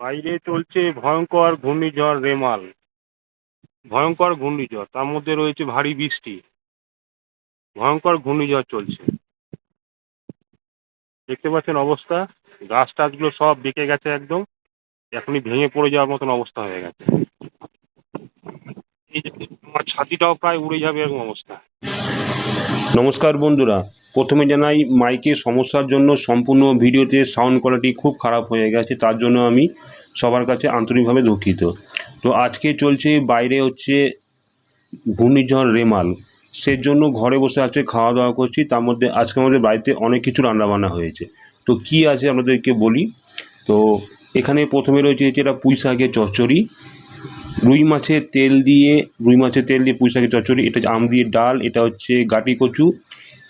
বাইরে চলছে ভয়ঙ্কর ঘূর্ণিঝড় রেমাল। ভয়ঙ্কর ঘূর্ণিঝড়, তার মধ্যে রয়েছে ভারী বৃষ্টি। ভয়ঙ্কর ঘূর্ণিঝড় চলছে। দেখতে পাচ্ছেন অবস্থা? গাছ টাছগুলো সব বেঁকে গেছে একদম। এখনই ভেঙে পড়ে যাওয়ার মতন অবস্থা হয়ে গেছে। আমার ছাতিটাও প্রায় উড়ে যাবে এরকম অবস্থা। নমস্কার বন্ধুরা। প্রথমে জানাই মাইকের সমস্যার জন্য সম্পূর্ণ ভিডিওতে সাউন্ড কোয়ালিটি খুব খারাপ হয়ে গেছে, তার জন্য আমি সবার কাছে আন্তরিকভাবে দুঃখিত। তো আজকে চলছে বাইরে হচ্ছে ঘূর্ণিঝড় রেমাল। সের জন্য ঘরে বসে আছে খাওয়া দাওয়া করছি, তার মধ্যে আজকে আমাদের বাড়িতে অনেক কিছু রান্নাবান্না হয়েছে। তো কি আছে আপনাদেরকে বলি? তো এখানে প্রথমে রয়েছে যেটা পুঁই শাকের চচ্চড়ি। রুই মাছের তেল দিয়ে, রুই মাছের তেল দিয়ে পুঁই শাকের চচ্চড়ি, এটা আম দিয়ে ডাল, এটা হচ্ছে গাটি কচু।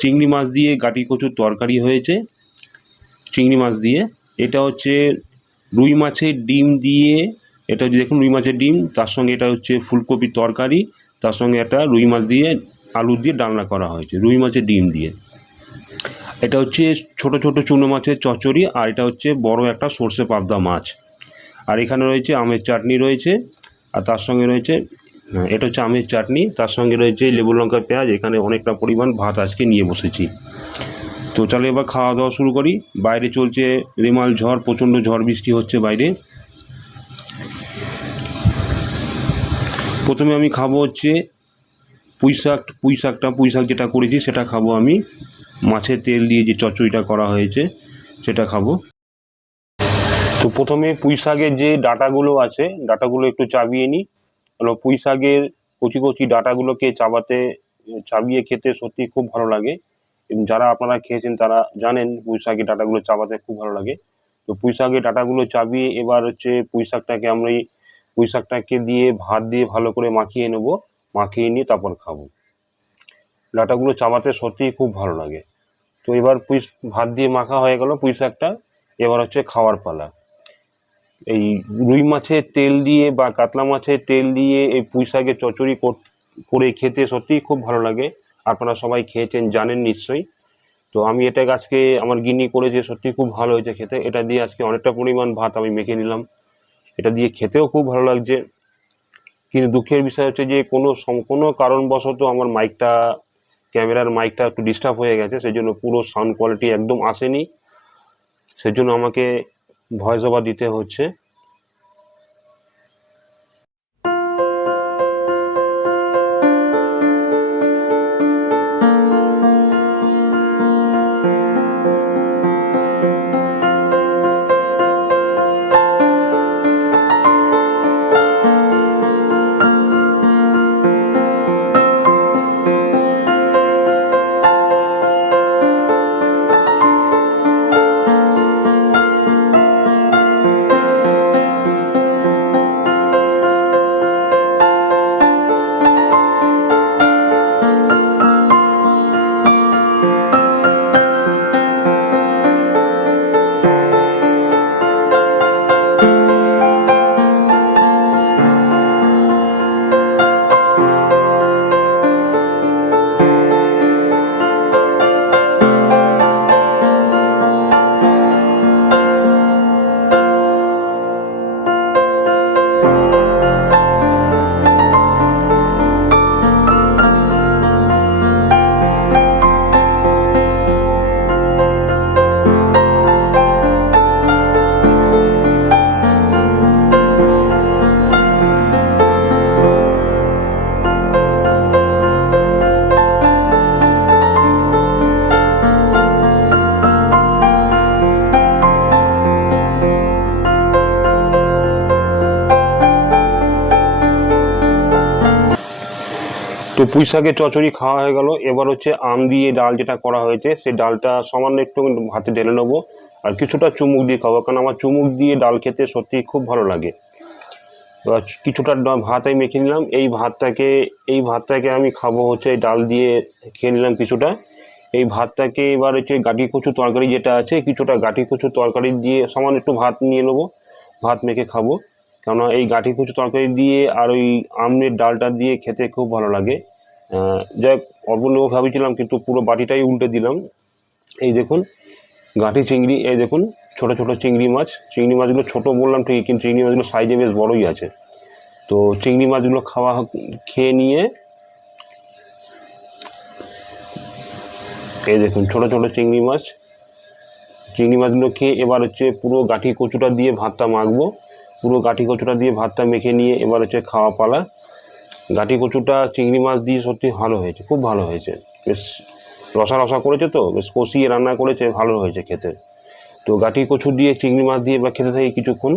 চিংড়ি মাছ দিয়ে গাটি কচুর তরকারি হয়েছে। চিংড়ি মাছ দিয়ে। এটা হচ্ছে রুই মাছের ডিম দিয়ে, এটা হচ্ছে দেখুন রুই মাছের ডিম, তার সঙ্গে এটা হচ্ছে ফুলকপির তরকারি, তার সঙ্গে একটা রুই মাছ দিয়ে আলু দিয়ে ডালনা করা হয়েছে, রুই মাছের ডিম দিয়ে। এটা হচ্ছে ছোট ছোট চুনো মাছের চচ্চড়ি, আর এটা হচ্ছে বড় একটা সর্ষে পাবদা মাছ। আর এখানে রয়েছে আমের চাটনি রয়েছে, আর তার সঙ্গে রয়েছে এটা হচ্ছে আমের চাটনি, তার সঙ্গে রয়েছে লেবু লঙ্কা পেঁয়াজ, এখানে অনেকটা পরিমাণ ভাত আজকে নিয়ে বসেছি। তো চলো এবার খাওয়া দাওয়া শুরু করি। বাইরে চলছে রেমাল ঝড়, প্রচণ্ড ঝড় বৃষ্টি হচ্ছে বাইরে। প্রথমে আমি খাব হচ্ছে পুঁই শাক, পুঁই শাকটা, পুঁই শাক যেটা করেছি সেটা খাব আমি। মাছের তেল দিয়ে যে চচ্চড়িটা করা হয়েছে, সেটা খাব। তো প্রথমে পুঁই শাকের যে ডাটাগুলো আছে, ডাটাগুলো একটু চাবিয়ে নিই। হলো পুঁই শাকের কচি কচি ডাটাগুলোকে চাবাতে, চাবিয়ে খেতে সত্যি খুব ভালো লাগে। এবং যারা আপনারা খেয়েছেন তারা জানেন পুঁই শাকের ডাটাগুলো চাবাতে খুব ভালো লাগে। তো পুঁই শাকের ডাটাগুলো চাবিয়ে এবার হচ্ছে পুঁই শাকটাকে আমরা পুঁই শাকটাকে দিয়ে ভাত দিয়ে ভালো করে মাখিয়ে নেব। মাখিয়ে নিয়ে তারপর খাব। ডাটাগুলো চাবাতে সত্যিই খুব ভালো লাগে। তো এবার পুঁই ভাত দিয়ে মাখা হয়ে গেল পুঁই শাকটা। এবার হচ্ছে খাওয়ার পালা। এই রুই মাছের তেল দিয়ে বা কাতলা মাছের তেল দিয়ে এই পুঁই শাকের চচ্চড়ি কর- খেতে সত্যিই খুব ভালো লাগে। আপনারা সবাই খেয়েছেন, জানেন নিশ্চয়ই। তো আমি এটা আজকে আমার গিনি করেছে সত্যি খুব ভালো হয়েছে খেতে। এটা দিয়ে আজকে অনেকটা পরিমাণ ভাত আমি মেখে নিলাম। এটা দিয়ে খেতেও খুব ভালো লাগছে। কিন্তু দুঃখের বিষয় হচ্ছে যে কোনো কোনো কারণবশত আমার মাইকটা, ক্যামেরার মাইকটা একটু ডিস্টার্ব হয়ে গেছে সেই জন্য পুরো সাউন্ড কোয়ালিটি একদম আসেনি। সেজন্য আমাকে ভয়েস ওভার দিতে হচ্ছে। পুঁই শাকের চচ্চড়ি খাওয়া হয়ে গেল। এবার হচ্ছে আম দিয়ে ডাল যেটা করা হয়েছে, সেই ডালটা সামান্য একটু হাতে ঢেলে নেব আর কিছুটা চুমুক দিয়ে খাব, কারণ আমার চুমুক দিয়ে ডাল খেতে সত্যি খুব ভালো লাগে। কিছুটা ভাত আমি মেখে নিলাম। এই ভাতটাকে এই ভাতটাকে আমি খাব হচ্ছে ডাল দিয়ে খেয়ে নিলাম কিছুটা। এই ভাতটাকে এবার হচ্ছে গাঠি কচু তরকারি যেটা আছে, কিছুটা গাঠি কচু তরকারি দিয়ে সামান্য একটু ভাত নিয়ে নেব, ভাত মেখে খাব। কেননা এই গাঠি কচু তরকারি দিয়ে আর ওই আমের ডালটা দিয়ে খেতে খুব ভালো লাগে। যাই হোক অল্প নেব ভেবেছিলাম, কিন্তু পুরো বাটিটাই উল্টে দিলাম। এই দেখুন গাঁটি চিংড়ি, এই দেখুন, ছোট ছোট চিংড়ি মাছ। চিংড়ি মাছগুলো ছোট বললাম ঠিকই, কিন্তু চিংড়ি মাছগুলো সাইজে বেশ বড়ই আছে। তো চিংড়ি মাছগুলো খাওয়া খেয়ে নিয়ে এই দেখুন, ছোট ছোট চিংড়ি মাছ। চিংড়ি মাছগুলো খেয়ে এবার হচ্ছে পুরো গাঠি কচুটা দিয়ে ভাতটা মাখবো। পুরো গাঠি কচুটা দিয়ে ভাতটা মেখে নিয়ে এবার হচ্ছে খাওয়া পালা। গাঠি কচুটা, চিংড়ি মাছ দিয়ে সত্যি ভালো হয়েছে, খুব ভালো হয়েছে। বেশ রসা রসা করেছে তো, বেশ কষিয়ে রান্না করেছে, ভালো হয়েছে খেতে। তো গাটি কচু দিয়ে, চিংড়ি মাছ দিয়ে বা খেতে থাকি কিছুক্ষণ।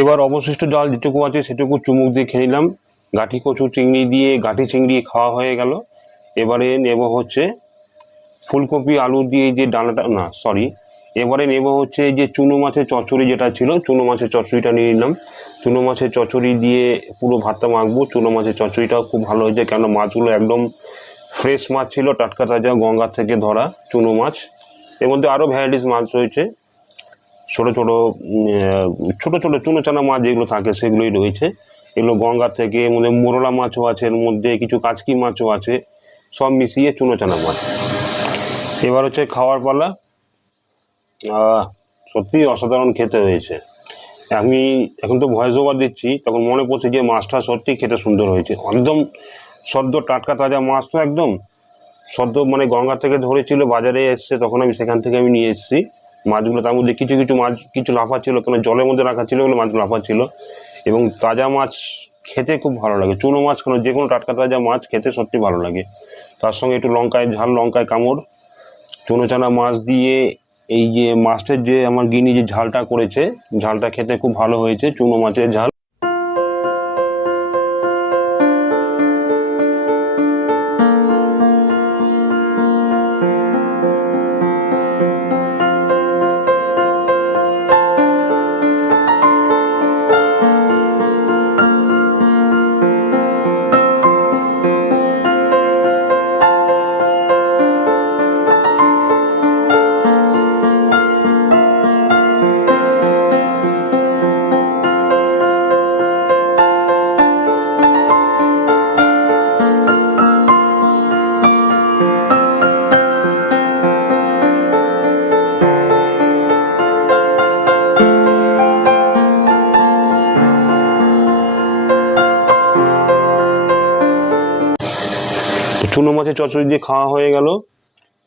এবার অবশিষ্ট ডাল যেটুকু আছে সেটুকু চুমুক দিয়ে খেয়ে নিলাম। গাঠি কচু চিংড়ি দিয়ে, গাঠি চিংড়ি খাওয়া হয়ে গেল। এবারে নেব হচ্ছে ফুলকপি, আলু দিয়ে যে ডানাটা, না সরি এবারে নেব হচ্ছে যে চুনো মাছের চচ্চড়ি যেটা ছিল, চুনো মাছের চচ্চড়িটা নিয়ে নিলাম। চুনো মাছের চচ্চড়ি দিয়ে পুরো ভাতটা মাখবো। চুনো মাছের চচ্চড়িটাও খুব ভালো হয়েছে কেন মাছগুলো একদম ফ্রেশ মাছ ছিল, টাটকা তাজা, গঙ্গার থেকে ধরা চুনো মাছ। এর মধ্যে আরও ভ্যারাইটিস মাছ রয়েছে। ছোটো ছোটো ছোটো ছোটো চুনো চানা মাছ যেগুলো থাকে সেগুলোই রয়েছে। এগুলো গঙ্গার থেকে মধ্যে মোরলা মাছও আছে, এর মধ্যে কিছু কাচকি মাছও আছে, সব মিশিয়ে চুনো চানা মাছ। এবার হচ্ছে খাওয়ার পালা। সত্যি অসাধারণ খেতে হয়েছে। আমি এখন তো ভয়েস ওভার দিচ্ছি, তখন মনে পড়ছে যে মাছটা সত্যি খেতে সুন্দর হয়েছে। একদম সদ্য টাটকা তাজা মাছ তো একদম। সদ্য মানে গঙ্গা থেকে ধরেছিল, বাজারে এসছে, তখন আমি সেখান থেকে আমি নিয়ে এসেছি। মাছগুলো তার মধ্যে কিছু কিছু মাছ, কিছু লাফা ছিল, কেন জলের মধ্যে রাখা ছিল ওগুলো মাছগুলো লাফা ছিল। এবং তাজা মাছ খেতে খুব ভালো লাগে। চুনো মাছ কোনো, যে কোনো টাটকা তাজা মাছ খেতে সত্যি ভালো লাগে। তার সঙ্গে একটু লঙ্কায়, ঝাল লঙ্কায় কামড়। চুনো চানা মাছ দিয়ে এই যে মাছটার যে আমার গিনি যে ঝালটা করেছে, ঝালটা খেতে খুব ভালো হয়েছে। চুনো মাছের ঝাল চচ্চড়ি দিয়ে খাওয়া হয়ে গেল।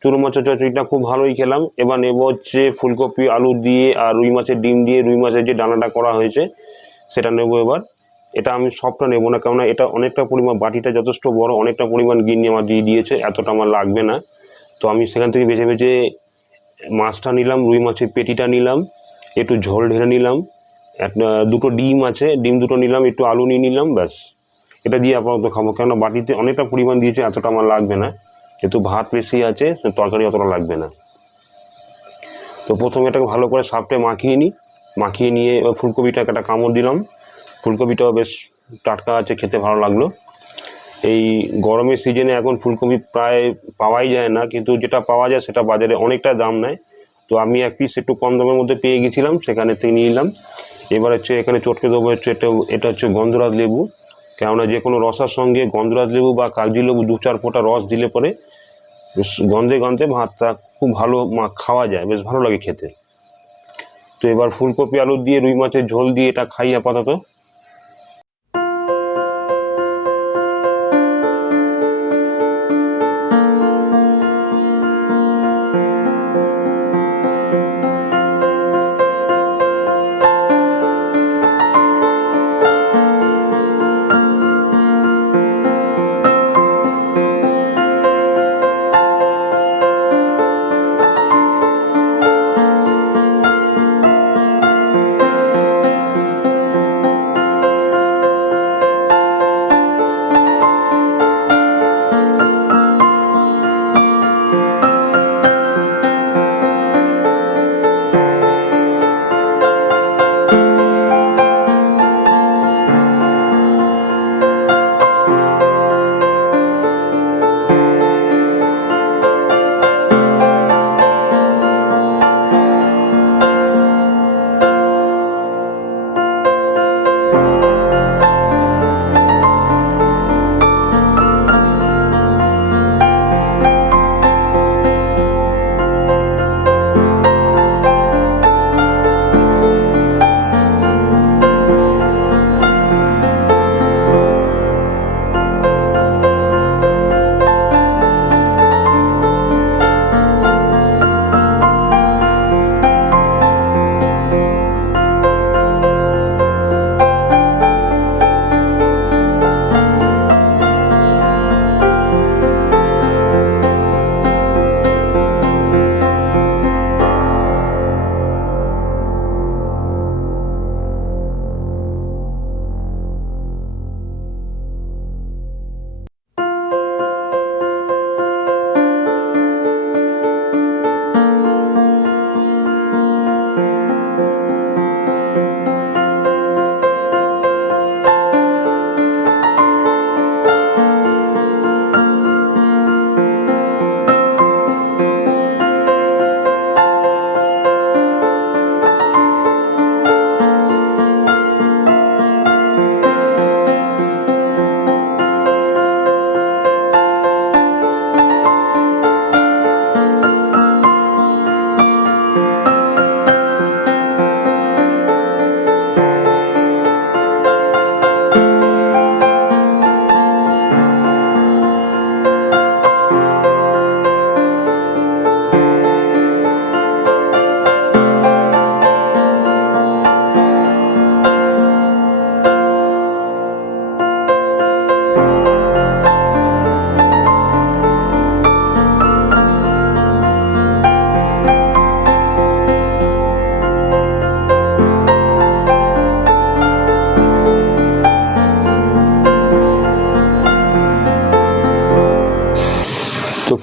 চুনো মাছের চচ্চড়িটা খুব ভালোই খেলাম। এবার নেব হচ্ছে ফুলকপি, আলু দিয়ে আর রুই মাছের ডিম দিয়ে রুই মাছের যে ডানাটা করা হয়েছে, সেটা নেব এবার। এটা আমি সবটা নেব না, কেননা এটা অনেকটা পরিমাণ, বাটিটা যথেষ্ট বড়, অনেকটা পরিমাণ গিন্নি আমার দিয়ে দিয়েছে, এতটা আমার লাগবে না। তো আমি সেখান থেকে বেছে বেছে মাছটা নিলাম, রুই মাছের পেটিটা নিলাম, একটু ঝোল ঢেলে নিলাম দুটো ডিম আছে, ডিম দুটো নিলাম, একটু আলু নিয়ে নিলাম, ব্যাস। এটা দিয়ে আপাতত খাব। কেননা বাটিতে অনেকটা পরিমাণ দিয়েছে, এতটা আমার লাগবে না। যেহেতু ভাত বেশি আছে, তরকারি অতটা লাগবে না। তো প্রথমে এটাকে ভালো করে সাপটে মাখিয়ে নিই। মাখিয়ে নিয়ে ফুলকপিটাকে একটা কামড় দিলাম। ফুলকপিটাও বেশ টাটকা আছে, খেতে ভালো লাগল। এই গরমের সিজনে এখন ফুলকপি প্রায় পাওয়াই যায় না, কিন্তু যেটা পাওয়া যায় সেটা বাজারে অনেকটা দাম নেয়। তো আমি এক পিস একটু কম দামের মধ্যে পেয়ে গেছিলাম, সেখানে থেকে নিয়ে নিলাম। এবার হচ্ছে এখানে চটকে দেবো হচ্ছে এটা এটা হচ্ছে গন্ধরাজ লেবু। কেননা যে কোনো রসার সঙ্গে গন্ধরাজ লেবু বা কাগজি লেবু দু চার ফোঁটা রস দিলে পরে গন্ধে গন্ধে ভাতটা খুব ভালো মা খাওয়া যায়, বেশ ভালো লাগে খেতে। তো এবার ফুলকপি আলু দিয়ে, রুই মাছের ঝোল দিয়ে এটা খাই আপাতত।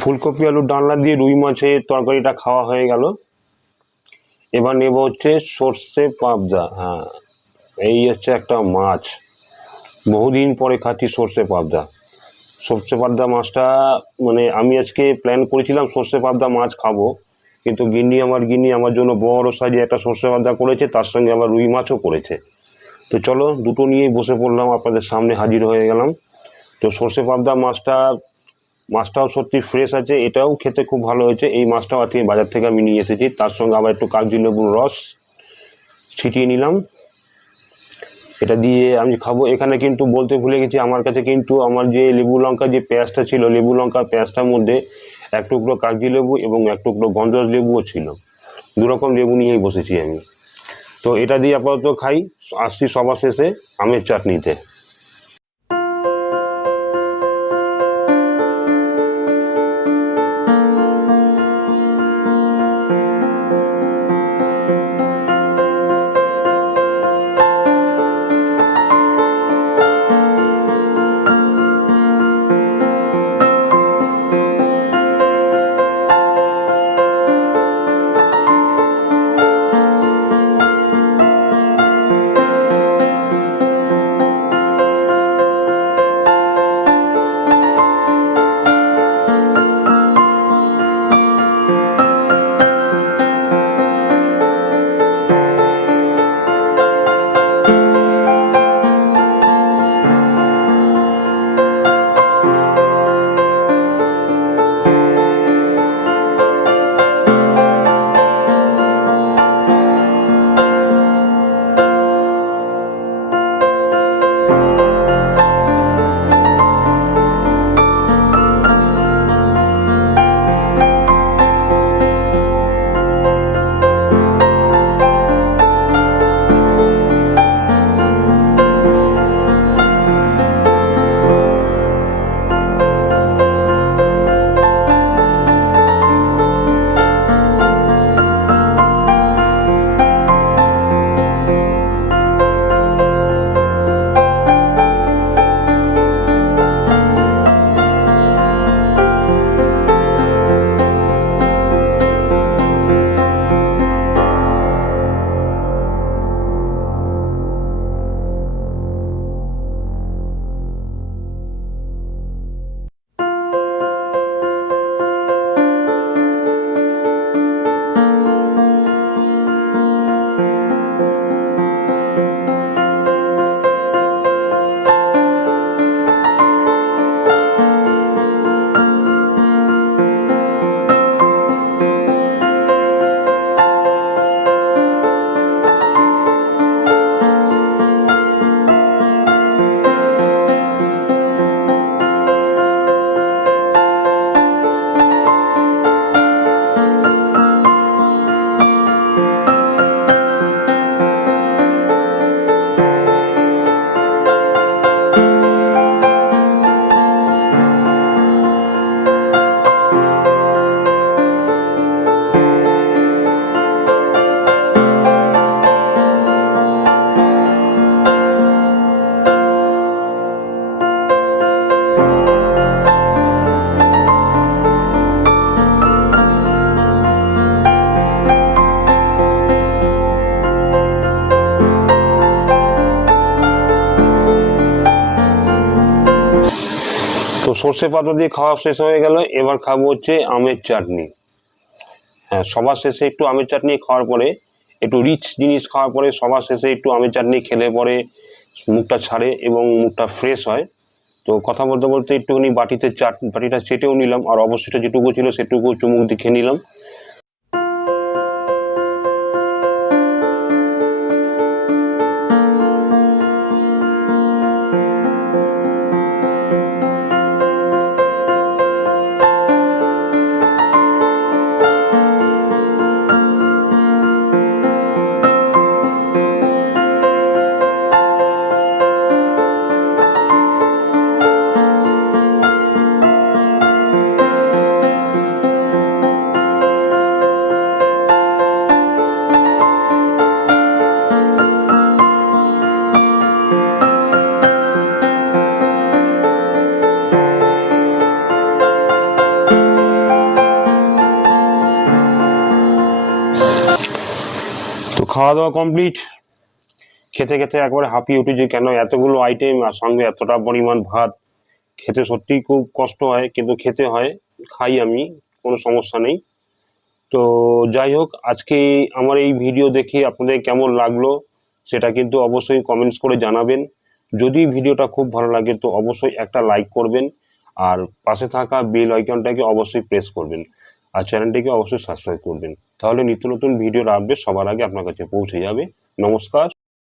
ফুলকপি, আলুর ডালনা দিয়ে রুই মাছের তরকারিটা খাওয়া হয়ে গেল। এবার নেব হচ্ছে সর্ষে পাবদা হ্যাঁ। এই হচ্ছে একটা মাছ। বহুদিন পরে খাচ্ছি সর্ষে পাবদা। সর্ষে পাবদা মাছটা মানে আমি আজকে প্ল্যান করেছিলাম সর্ষে পাবদা মাছ খাব, কিন্তু গিন্নি আমার গিন্নি আমার জন্য বড় সাইজে একটা সর্ষে পাবদা করেছে, তার সঙ্গে আবার রুই মাছও করেছে। তো চলো, দুটো নিয়েই বসে পড়লাম, আপনাদের সামনে হাজির হয়ে গেলাম। তো সর্ষে পাবদা মাছটা মাছটাও সত্যি ফ্রেশ আছে, এটাও খেতে খুব ভালো হয়েছে। এই মাছটাও আজকে বাজার থেকে আমি নিয়ে এসেছি। তার সঙ্গে আবার একটু কাগজি লেবুর রস ছিটিয়ে নিলাম। এটা দিয়ে আমি খাব। এখানে কিন্তু বলতে ভুলে গেছি, আমার কাছে কিন্তু আমার যে লেবু লঙ্কা যে পেঁয়াজটা ছিল, লেবু লঙ্কা পেঁয়াজটার মধ্যে এক টুকরো কাগজি লেবু এবং এক টুকরো গন্ধরাজ লেবুও ছিল। দু রকম লেবু নিয়েই বসেছি আমি। তো এটা দিয়ে আপাতত খাই। আসছি সবার শেষে আমের চাটনিতে। সর্ষে পাতা দিয়ে খাওয়া শেষ হয়ে গেল। এবার খাব হচ্ছে আমের চাটনি। হ্যাঁ সবার শেষে একটু আমের চাটনি খাওয়ার পরে, একটু রিচ জিনিস খাওয়ার পরে সবার শেষে একটু আমের চাটনি খেলে পরে মুখটা ছাড়ে এবং মুখটা ফ্রেশ হয়। তো কথা বলতে বলতে একটুখানি বাটিতে চাট, বাটিটা চেটেও নিলাম। আর অবশিষ্ট যেটুকু ছিল সেটুকু চুমুক দিয়ে খেয়ে নিলাম। খাওয়া দাওয়া কমপ্লিট খেতে খেতে একবারে হাঁপিয়ে উঠেছি, কেন এতগুলো আইটেম আর সঙ্গে এতটা পরিমাণ ভাত। খেতে সত্যিই খুব কষ্ট হয়, কিন্তু খেতে হয়, খাই আমি, কোনো সমস্যা নেই। তো যাই হোক, আজকে আমার এই ভিডিও দেখে আপনাদের কেমন লাগল, সেটা কিন্তু অবশ্যই কমেন্টস করে জানাবেন। যদি ভিডিওটা খুব ভালো লাগে, তো অবশ্যই একটা লাইক করবেন, আর পাশে থাকা বেল আইকনটাকে অবশ্যই প্রেস করবেন। আর চ্যানেলটিকে অবশ্যই সাবস্ক্রাইব করবেন। তাহলে নিত্য নতুন ভিডিওর আপডেট সবার আগে আপনার কাছে পৌঁছে যাবে। নমস্কার।